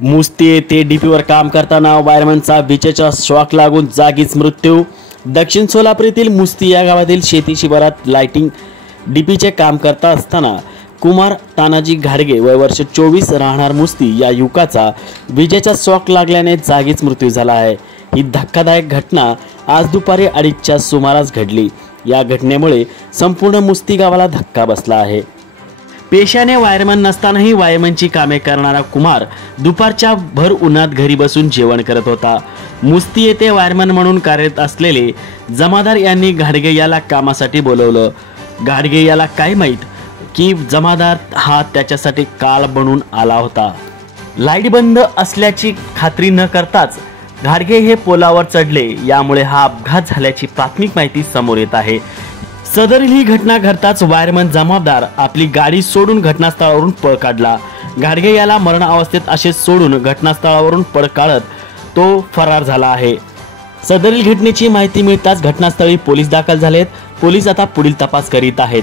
मुस्ती येथे डीपीवर काम करताना वायरमनचा विजेचा शॉक लागून जागीच मृत्यू। दक्षिण सोलापूर येथील मुस्ती या गावातील शेती शिवारात लाइटिंग डीपीचे काम करता असताना कुमार तानाजी घाडगे वय वर्ष 24 राहणार मुस्ती या युवकाचा विजेचा शॉक लागल्याने जागीच मृत्यू झाला आहे। ही धक्कादायक घटना आज दुपारी 2:30च्या सुमारास घडली। या घटनेमुळे संपूर्ण मुस्ती गावाला धक्का बसला आहे। पेशाने वायरमन नसतानाही वायरमनची कामे करणारा कुमार दुपारच्या भर उन्हात घरी बसून जेवण करत होता। मुस्ती येथे वायरमन म्हणून कार्यरत असलेले जमादार यांनी घाडगे याला कामासाठी बोलवलं। घाडगे याला काय माहित की जमादार हा त्याच्यासाठी काळ बनून आला होता। लाईट बंद असल्याची खात्री न करताच घाडगे हे पोलावर चढले, यामुळे हा अपघात झाल्याची प्राथमिक माहिती समोर येत आहे। सदरील ही घटना घडताच वायरमन जमादार आपली गाडी सोडून घटनास्थळावरून पळ काढला। घाडगे याला मरण अवस्थेत असेच सोडून घटनास्थळावरून पळ काढत तो फरार झाला आहे। सदरील घटनेची माहिती मिळताच घटनास्थळी पोलीस दाखल झालेत। पोलीस आता पुढील तपास करीत आहेत।